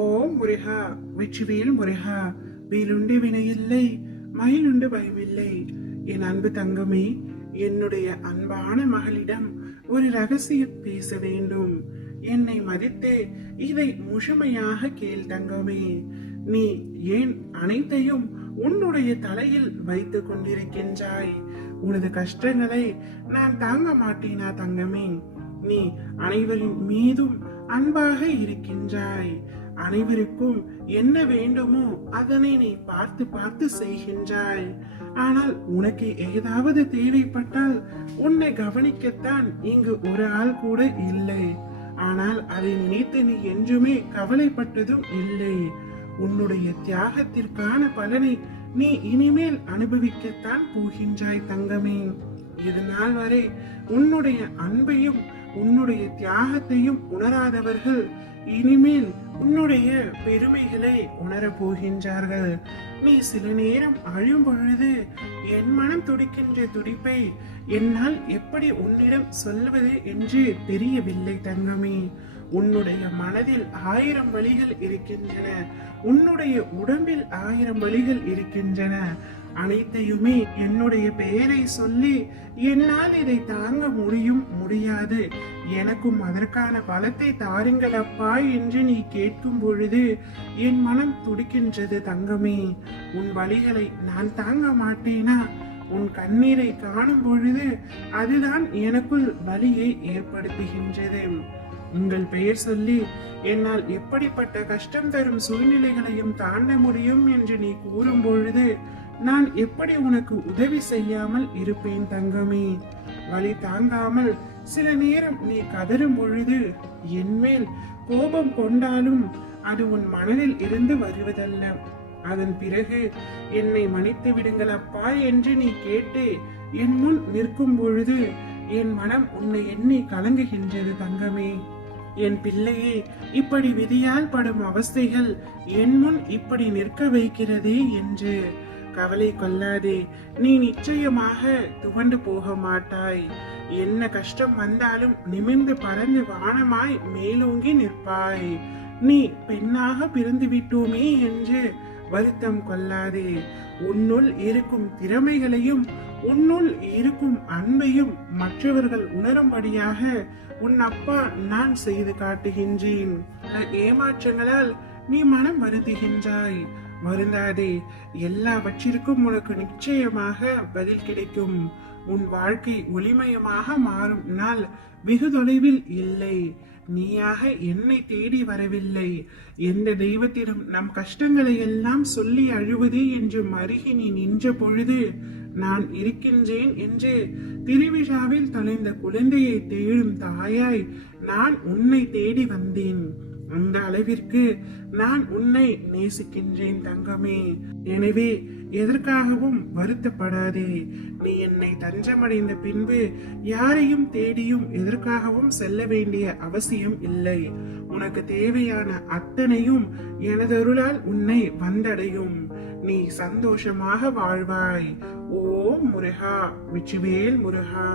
ஓம் முருகா, வெற்றிவேல் முருகா. வேலுண்டு வினையில்லை, மயிலுண்டு பயமில்லை. என் அன்பு தங்கமே, என்னுடைய அன்பான மகளிடம் ஒரு ரகசியம் பேச வேண்டும். என்னை மதித்து இதை முழுமையாக கேள் தங்கமே. நீ ஏன் அனைத்தையும் உன்னுடைய தலையில் வைத்துக் கொண்டிருக்கின்றாய்? உனது கஷ்டங்களை நான் தாங்க மாட்டேனா தங்கமே? நீ அனைவரின் மீதும் அன்பாக இருக்கின்றாய். அனைவருக்கும் என்ன வேண்டுமோ அதனை நீ பார்த்து பார்த்து செய்கின்றாய். ஆனால் உனக்கு ஏதாவது தேவைப்பட்டால் உன்னை கவனிக்கத்தான் இங்கு ஒரு ஆள் கூட இல்லை. ஆனால் அதை நினைத்து நீ என்றுமே கவலைப்பட்டதும் இல்லை. உன்னுடைய தியாகத்திற்கான பலனை நீ இனிமேல் அனுபவிக்கத்தான் போகின்றாய் தங்கமே. இது நாள் வரை உன்னுடைய அன்பையும் உன்னுடைய தியாகத்தையும் உணராதவர்கள் இனிமேல் உன்னுடைய பெருமைகளை உணர போகின்றார்கள். நீ சில நேரம் அழும் பொழுது என் மனம் துடிக்கின்ற துடிப்பை என்னால் எப்படி உன்னிடம் சொல்வது என்று தெரியவில்லை தங்கமே. உன்னுடைய மனதில் 1000 வழிகள் இருக்கின்றன, உன்னுடைய உடம்பில் 1000 வழிகள் இருக்கின்றன. அனைத்தையுமே என்னுடைய பெயரை சொல்லி என்னால் இதை தாங்க முடியாது, எனக்கும் அதற்கான பலத்தை தாருங்கள் அப்பா என்று நீ கேட்கும் பொழுது என் மனம் துடிக்கின்றது தங்கமே. உன் வழிகளை நான் தாங்க மாட்டேனா? உன் கண்ணீரை காணும் பொழுது அதுதான் எனக்குள் வலியை ஏற்படுத்துகின்றது. உங்கள் பெயர் சொல்லி என்னால் எப்படிப்பட்ட கஷ்டம் தரும் சூழ்நிலைகளையும் தாண்ட முடியும் என்று நீ கூறும் பொழுது நான் எப்படி உனக்கு உதவி செய்யாமல் இருப்பேன் தங்கமே? வலி தாங்காமல் சில நேரம் நீ கதறும் பொழுது என் மேல் கோபம் கொண்டாலும் அது உன் மனதில் இருந்து வருவதல்ல. அதன் பிறகு என்னை மன்னித்து விடுங்கள் அப்பா என்று நீ கேட்டு என் முன் நிற்கும் பொழுது என் மனம் உன்னை எண்ணி கலங்குகின்றது தங்கமே. என் பிள்ளையே, இப்படி விதியால் படும் அவஸ்தைகள் என் முன் இப்படி நிற்க வைக்கிறதே என்று கவலை கொள்ளாதே. நீ நிச்சயமாக துவண்டு போக மாட்டாய். என்ன கஷ்டம் வந்தாலும் நிமிர்ந்து பறந்து வானமாய் மேலோங்கி நிற்பாய். நீ பெண்ணாக பிறந்து விட்டோமே என்று வருத்தம் கொள்ளாதே. உன்னுள் இருக்கும் திறமைகளையும் உன்னுள் இருக்கும் அன்பையும் மற்றவர்கள் உணரும்படியாக உன் அப்பா நான் செய்து காட்டுகின்றேன். ஏமாற்றங்களால் நீ மனம் வருந்துகின்றாய். வருந்தாதே, எல்லாவற்றிற்கும் உனக்கு நிச்சயமாக பதில் கிடைக்கும். உன் வாழ்க்கை ஒளிமயமாக மாறும் நாள் வெகு தொலைவில் இல்லை. நீயாக என்னை தேடி வரவில்லை. எந்த தெய்வத்திடம் நம் கஷ்டங்களை எல்லாம் சொல்லி அழுவதே என்று மருகி நீ நின்ற பொழுது நான் இருக்கின்றேன் என்று திருவிழாவில் தொலைந்த குழந்தையை தேடும் தாயாய் நான் உன்னை தேடி வந்தேன். அந்த அளவிற்கு நான் உன்னை நேசிக்கின்றேன் தங்கமே. எனவே எதற்காகவும் வருத்தப்படாதே. நீ என்னை தஞ்சமடைந்த பின்பு யாரையும் தேடியும் எதற்காகவும் செல்ல வேண்டிய அவசியம் இல்லை. உனக்கு தேவையான அத்தனையும் எனதருளால் உன்னை வந்தடையும். நீ சந்தோஷமாக வாழ்வாய். ஓம் முருகா, வெற்றிவேல் முருகா.